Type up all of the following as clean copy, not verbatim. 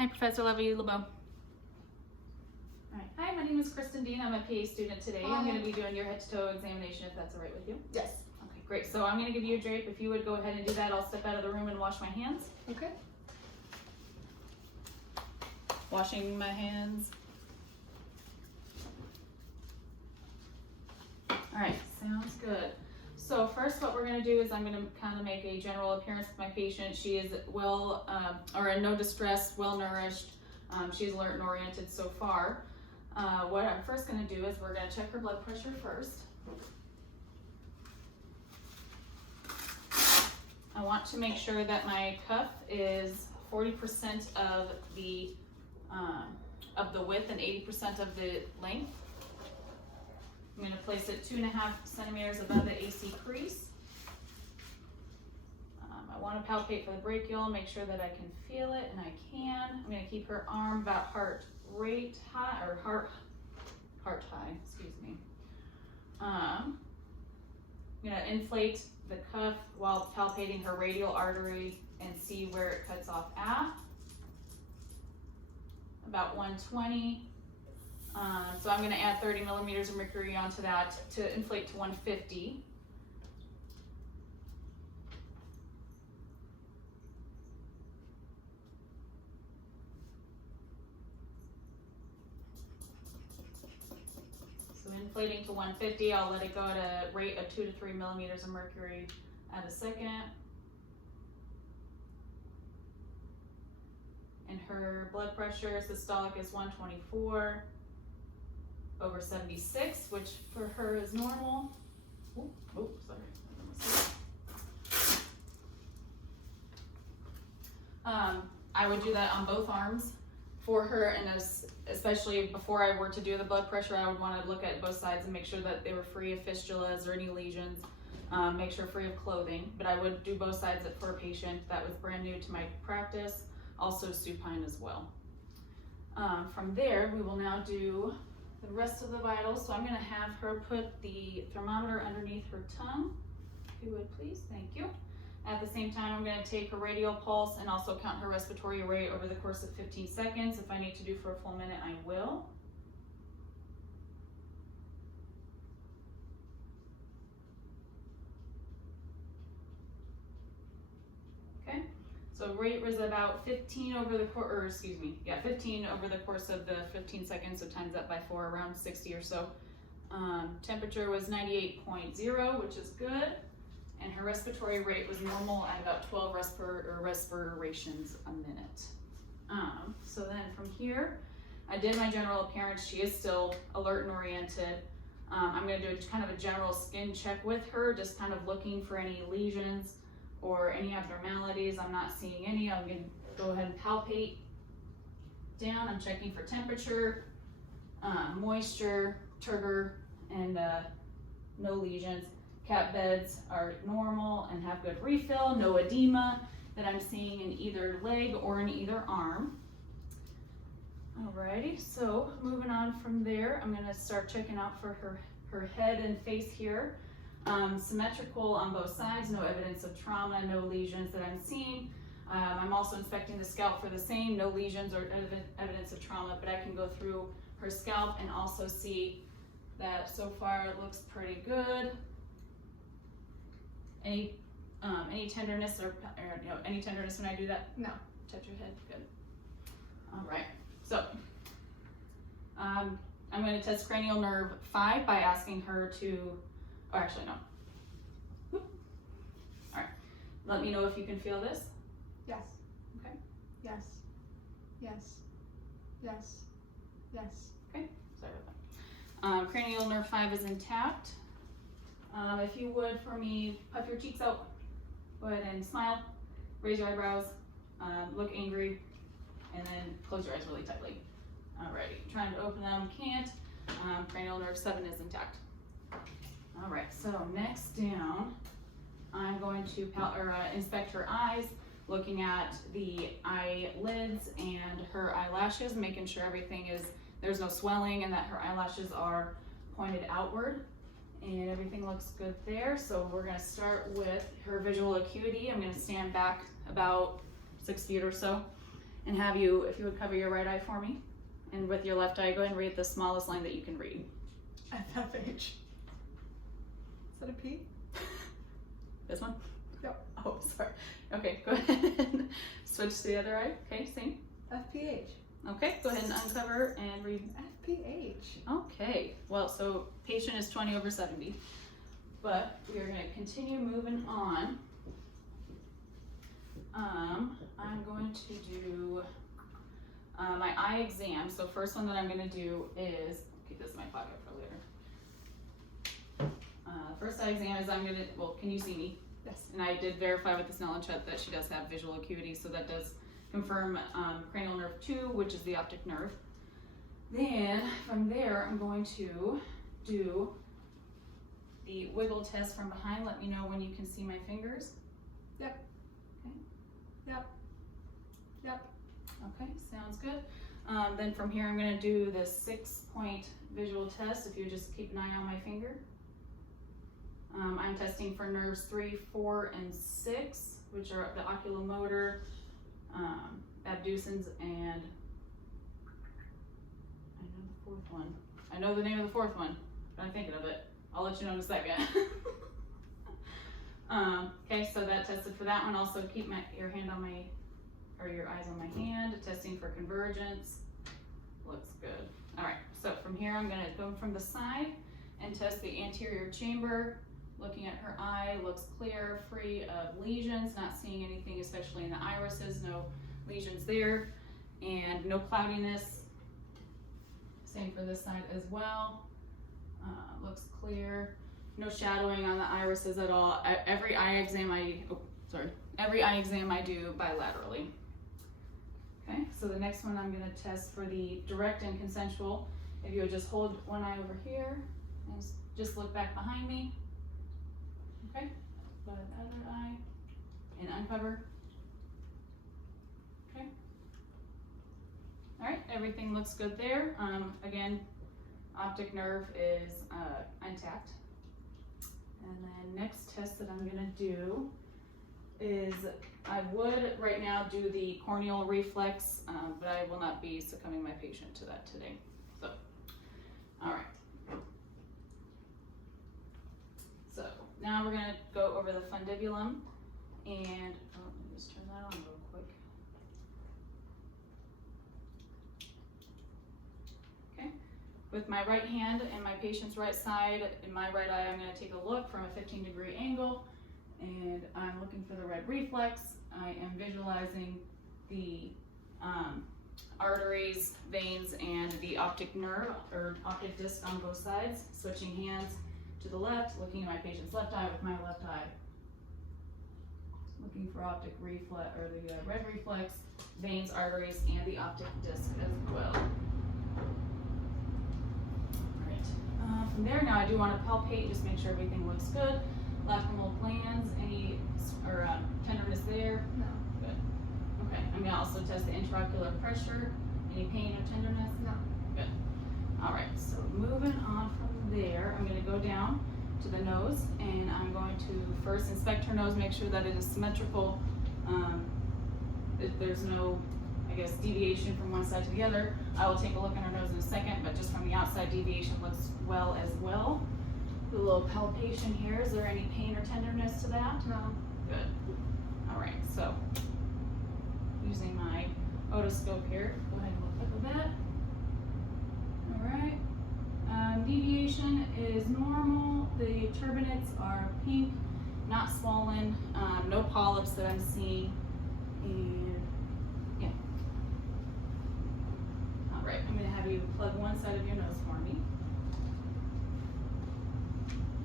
Hi, Professor Levy-LeBeau. Hi, my name is Kristen Dean. I'm a PA student today. Hi. I'm going to be doing your head-to-toe examination if that's all right with you. Yes. Okay, great. So I'm going to give you a drape. If you would go ahead and do that, I'll step out of the room and wash my hands. Okay. Washing my hands. All right, sounds good. So first what we're going to do is I'm going to kind of make a general appearance with my patient. She is well, or in no distress, well nourished. She's alert and oriented so far. What I'm first going to do is we're going to check her blood pressure first. I want to make sure that my cuff is 40% of the width and 80% of the length. I'm going to place it 2.5 centimeters above the AC crease. I want to palpate for the brachial, make sure that I can feel it, and I can. I'm going to keep her arm about heart rate high, or heart high, excuse me. I'm going to inflate the cuff while palpating her radial artery and see where it cuts off at. About 120. So I'm going to add 30 millimeters of mercury onto that to inflate to 150. So inflating to 150, I'll let it go at a rate of 2 to 3 millimeters of mercury at a second. And her blood pressure systolic is 124 over 76, which for her is normal. I would do that on both arms for her, and especially before I were to do the blood pressure, I would want to look at both sides and make sure that they were free of fistulas or any lesions, make sure free of clothing. But I would do both sides for a patient that was brand new to my practice, also supine as well. From there, we will now do the rest of the vitals. So I'm going to have her put the thermometer underneath her tongue, if you would please, thank you. At the same time, I'm going to take her radial pulse and also count her respiratory rate over the course of 15 seconds. If I need to do for a full minute, I will. Okay, so rate was about 15 over the course, or excuse me, yeah, 15 over the course of the 15 seconds, so times that by 4, around 60 or so. Temperature was 98.0, which is good. And her respiratory rate was normal at about 12 respirations a minute. So then from here, I did my general appearance. She is still alert and oriented. I'm going to do kind of a general skin check with her, just kind of looking for any lesions or any abnormalities. I'm not seeing any. I'm going to go ahead and palpate down. I'm checking for temperature, moisture, turgor, and no lesions. Cap beds are normal and have good refill, no edema that I'm seeing in either leg or in either arm. Alrighty, so moving on from there, I'm going to start checking out for her head and face here. Symmetrical on both sides, no evidence of trauma, no lesions that I'm seeing. I'm also inspecting the scalp for the same, no lesions or evidence of trauma, but I can go through her scalp and also see that so far it looks pretty good. Any tenderness or any tenderness when I do that? No. Touch your head, good. All right, so I'm going to test cranial nerve 5 by asking her to, oh actually no. Whoop. All right, let me know if you can feel this. Yes. Okay. Yes. Yes. Yes. Yes. Okay, sorry about that. Cranial nerve 5 is intact. If you would, for me, puff your cheeks out, go ahead and smile, raise your eyebrows, look angry, and then close your eyes really tightly. Alrighty, trying to open them, can't. Cranial nerve 7 is intact. Alright, so next down, I'm going to inspect her eyes, looking at the eyelids and her eyelashes, making sure there's no swelling and that her eyelashes are pointed outward. And everything looks good there. So we're going to start with her visual acuity. I'm going to stand back about 6 feet or so. and have you, if you would cover your right eye for me, and with your left eye, go ahead and read the smallest line that you can read. FFH. Is that a P? This one? Yep. Oh, sorry. Okay, go ahead and switch to the other eye. Okay, same. FPH. Okay, go ahead and uncover and read. FPH. Okay, well, so patient is 20/70, but we are going to continue moving on. I'm going to do my eye exam. So first one that I'm going to do is, keep this in my pocket for later. First eye exam is I'm going to, well, can you see me? Yes. And I did verify with the Snellen chat that she does have visual acuity, so that does confirm cranial nerve 2, which is the optic nerve. Then from there, I'm going to do the wiggle test from behind. Let me know when you can see my fingers. Yep. Okay. Yep. Yep. Okay, sounds good. Then from here, I'm going to do the 6-point visual test. If you just keep an eye on my finger. I'm testing for nerves 3, 4, and 6, which are the oculomotor, abducens, and I know the fourth one. I know the name of the fourth one, but I'm thinking of it. I'll let you know in a second. Okay, so that tested for that one. Also keep your hand on my, or your eyes on my hand, testing for convergence. Looks good. All right, so from here I'm gonna go from the side and test the anterior chamber. Looking at her eye, looks clear, free of lesions, not seeing anything, especially in the irises, no lesions there, and no cloudiness. Same for this side as well. Looks clear. No shadowing on the irises at all. Every eye exam I do bilaterally. Okay, so the next one I'm going to test for the direct and consensual. If you would just hold one eye over here and just look back behind me. Okay, go to the other eye and uncover. Okay. All right, everything looks good there. Again, optic nerve is intact. And then next test that I'm gonna do is, I would right now do the corneal reflex, but I will not be succumbing my patient to that today. So, all right. So now we're gonna go over the fundibulum, and let me just turn that on real quick. Okay, with my right hand and my patient's right side, in my right eye, I'm gonna take a look from a 15-degree angle, and I'm looking for the red reflex. I am visualizing the arteries, veins, and the optic nerve, or optic disc on both sides. Switching hands to the left, looking at my patient's left eye with my left eye. Looking for optic reflex, or the red reflex, veins, arteries, and the optic disc as well. Alright, from there now I do want to palpate, just make sure everything looks good. Lacrimal glands, any tenderness there? No. Good. Okay, I'm going to also test the intraocular pressure. Any pain or tenderness? No. Good. Alright, so moving on from there, I'm going to go down to the nose, and I'm going to first inspect her nose, make sure that it is symmetrical. If there's no, I guess, deviation from one side to the other, I will take a look at her nose in a second, but just from the outside, deviation looks well as well. Do a little palpation here. Is there any pain or tenderness to that? No. Good. Alright, so using my otoscope here, go ahead and look at that. Alright. Deviation is normal. The turbinates are pink, not swollen, no polyps that I'm seeing, and yeah. Alright, I'm going to have you plug one side of your nose for me.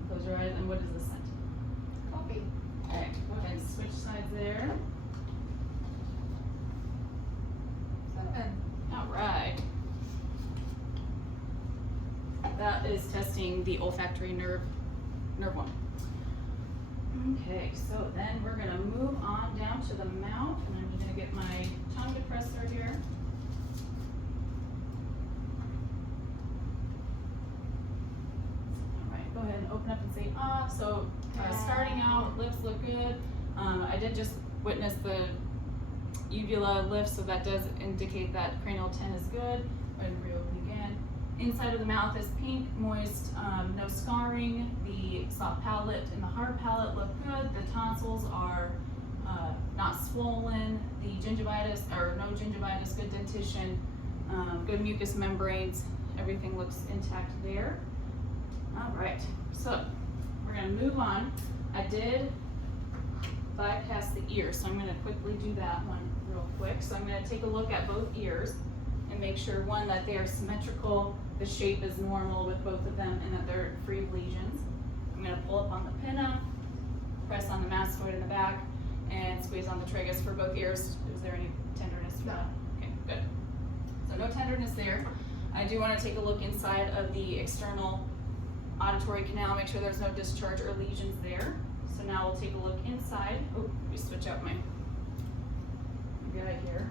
Close your eyes, and what is the scent? Coffee. Alright, go ahead and switch sides there. 7. Alright. That is testing the olfactory nerve 1. Okay, so then we're gonna move on down to the mouth, and I'm gonna get my tongue depressor here. Alright, go ahead and open up and say ah. So starting out, lips look good. I did just witness the uvula lift, so that does indicate that cranial 10 is good. Go ahead and reopen again. Inside of the mouth is pink, moist, no scarring. The soft palate and the hard palate look good. The tonsils are not swollen. The gingivitis, or no gingivitis, good dentition, good mucous membranes. Everything looks intact there. All right, so we're gonna move on. I did bypass the ear, so I'm gonna quickly do that one real quick. So I'm gonna take a look at both ears and make sure, one, that they are symmetrical, the shape is normal with both of them, and that they're free of lesions. I'm gonna pull up on the pinna, press on the mastoid in the back, and squeeze on the tragus for both ears. Is there any tenderness? No. Okay, good. So no tenderness there. I do want to take a look inside of the external auditory canal, make sure there's no discharge or lesions there. So now we'll take a look inside. Oh, let me switch out my guy here.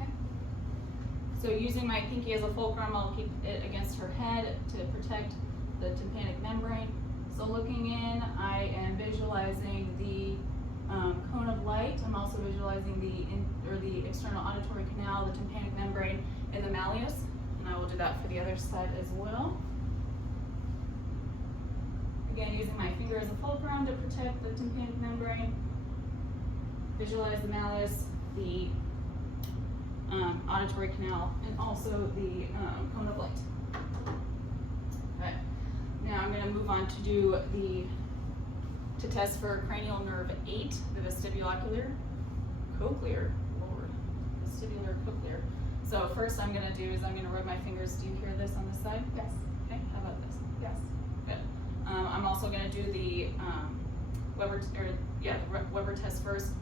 Okay. So using my pinky as a fulcrum, I'll keep it against her head to protect the tympanic membrane. So looking in, I am visualizing the cone of light. I'm also visualizing the external auditory canal, the tympanic membrane, and the malleus. And I will do that for the other side as well. Again, using my finger as a fulcrum to protect the tympanic membrane. Visualize the malleus, the auditory canal, and also the cone of light. Alright, now I'm going to move on to do to test for cranial nerve 8, the vestibulocular cochlear, Lord, vestibular cochlear. So first I'm going to do is I'm going to rub my fingers. Do you hear this on this side? Yes. Okay, how about this? Yes. Good. I'm also going to do the Weber test first.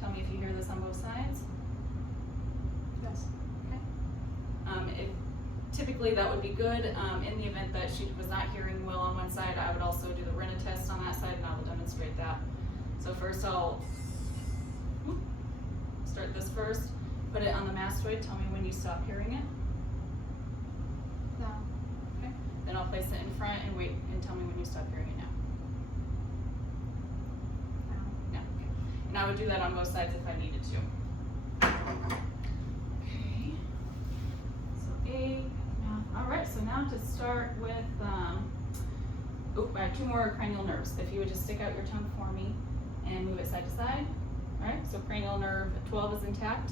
Tell me if you hear this on both sides. Yes. Okay. Typically that would be good. In the event that she was not hearing well on one side, I would also do the Rena test on that side, and I will demonstrate that. So first I'll start this first, put it on the mastoid, tell me when you stop hearing it. No. Okay. Then I'll place it in front and wait and tell me when you stop hearing it now. No. No. Okay. And I would do that on both sides if I needed to. Okay. So A. All right, so now to start with, I have 2 more cranial nerves. If you would just stick out your tongue for me and move it side to side. All right, so cranial nerve 12 is intact.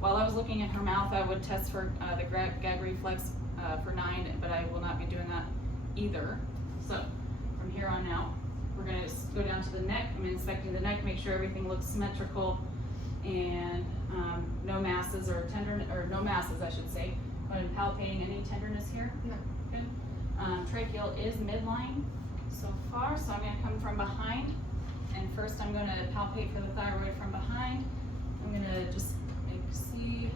While I was looking at her mouth, I would test for the gag reflex for 9, but I will not be doing that either. So from here on out, we're gonna just go down to the neck. I'm inspecting the neck, make sure everything looks symmetrical and no masses or no masses, I should say. But I'm palpating any tenderness here. No. Good. Tracheal is midline so far, so I'm going to come from behind. And first I'm going to palpate for the thyroid from behind. I'm going to just see,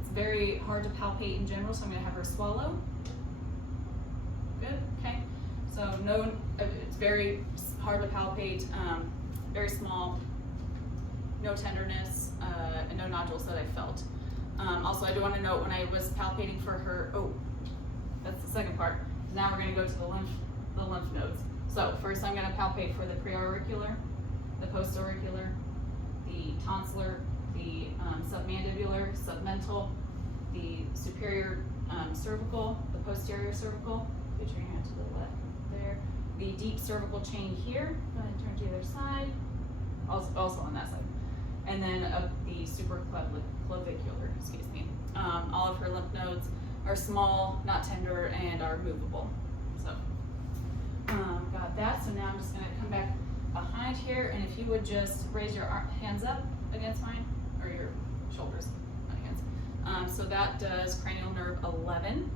it's very hard to palpate in general, so I'm going to have her swallow. Good, okay. So it's very hard to palpate, very small, no tenderness, and no nodules that I felt. Also, I do want to note when I was palpating for her, that's the second part. Now we're going to go to the lymph nodes. So first I'm going to palpate for the preauricular, the postauricular, the tonsillar, the submandibular, submental, the superior cervical, the posterior cervical. Put your hand to the left there. The deep cervical chain here. Go ahead and turn to the other side. Also on that side. And then the supraclavicular, excuse me. All of her lymph nodes are small, not tender, and are movable. So, got that. So now I'm just gonna come back behind here, and if you would just raise your hands up against mine, or your shoulders, not hands. So that does cranial nerve 11.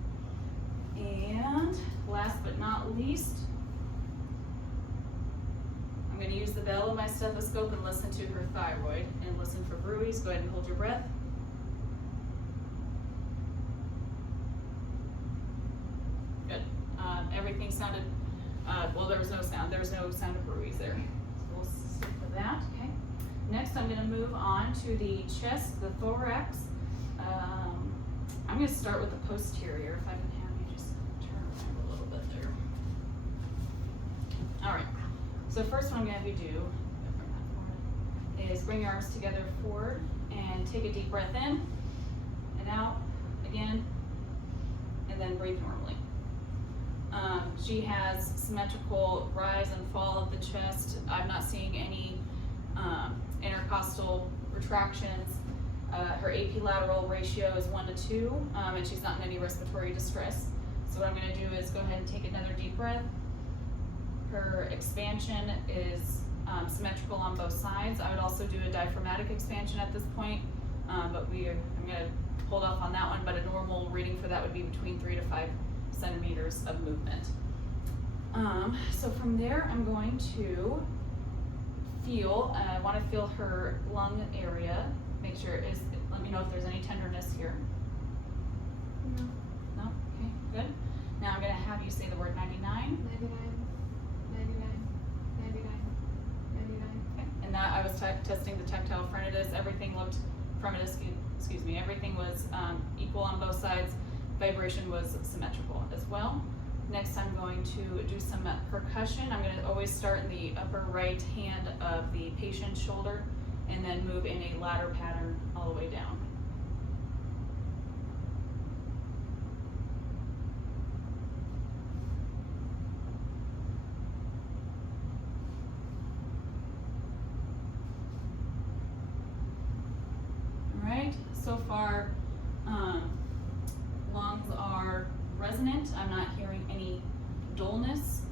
And last but not least, I'm going to use the bell of my stethoscope and listen to her thyroid and listen for bruits. Go ahead and hold your breath. Good. Everything sounded, well, there was no sound. There was no sound of bruits there. So we'll stick with that. Okay. Next, I'm going to move on to the chest, the thorax. I'm going to start with the posterior. If I can have you just turn around a little bit there. All right. So first one I'm gonna have you do is bring your arms together forward and take a deep breath in and out again, and then breathe normally. She has symmetrical rise and fall of the chest. I'm not seeing any intercostal retractions. Her AP lateral ratio is 1 to 2, and she's not in any respiratory distress. So what I'm going to do is go ahead and take another deep breath. Her expansion is symmetrical on both sides. I would also do a diaphragmatic expansion at this point, but I'm going to hold off on that one, but a normal reading for that would be between 3 to 5 centimeters of movement. So from there, I'm going to I want to feel her lung area. Make sure let me know if there's any tenderness here. No. No? Okay, good. Now I'm going to have you say the word 99. 99. 99. 99. 99. Okay. And that I was testing the tactile frenitus. Everything looked, everything was equal on both sides. Vibration was symmetrical as well. Next, I'm going to do some percussion. I'm going to always start in the upper right hand of the patient's shoulder and then move in a ladder pattern all the way down. All right, so far, lungs are resonant. I'm not hearing any dullness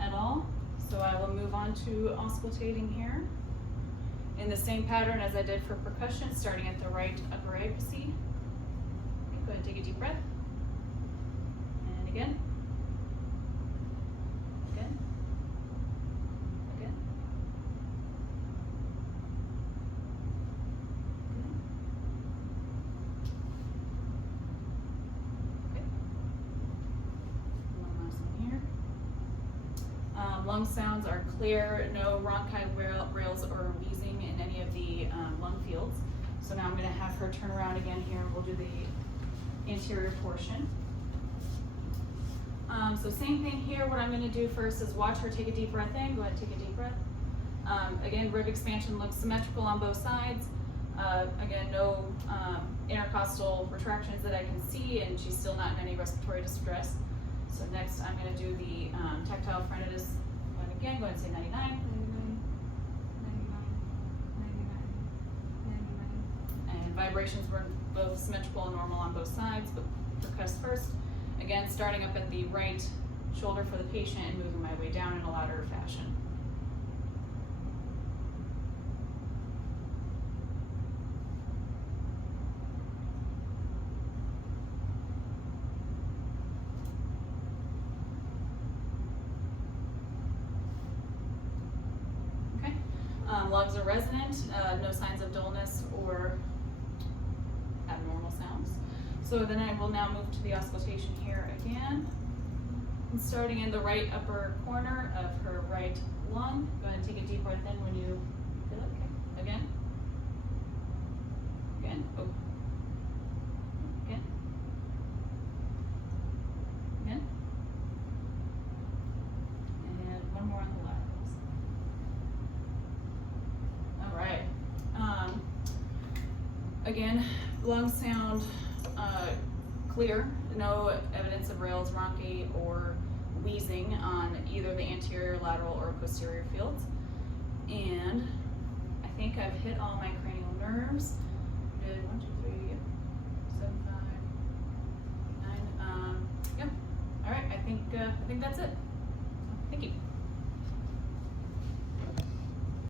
at all. So I will move on to auscultating here. In the same pattern as I did for percussion, starting at the right upper apice. Okay, go ahead and take a deep breath. And again. Again. Again. Lung sounds are clear, no bronchi rails or wheezing in any of the lung fields. So now I'm going to have her turn around again here and we'll do the anterior portion. So same thing here. What I'm going to do first is watch her take a deep breath in. Go ahead and take a deep breath. Again, rib expansion looks symmetrical on both sides. Again, no intercostal retractions that I can see, and she's still not in any respiratory distress. So next I'm going to do the tactile frenitus. Again, go ahead and say 99. 99. 99. 99. 99. And vibrations were both symmetrical and normal on both sides, but percuss first. Again, starting up at the right shoulder for the patient and moving my way down in a ladder fashion. Lungs are resonant, no signs of dullness or abnormal sounds. So then I will now move to the auscultation here again. And starting in the right upper corner of her right lung. Go ahead and take a deep breath in when you feel it. Okay. Again. Again. Oh. Again. Again. And one more on the laterals. All right. Again, lungs sound clear. No evidence of rails, bronchi, or wheezing on either the anterior, lateral, or posterior fields. And I think I've hit all my cranial nerves. Did 1, 2, 3, 7, 5, 9. Yep. All right. I think that's it. Thank you.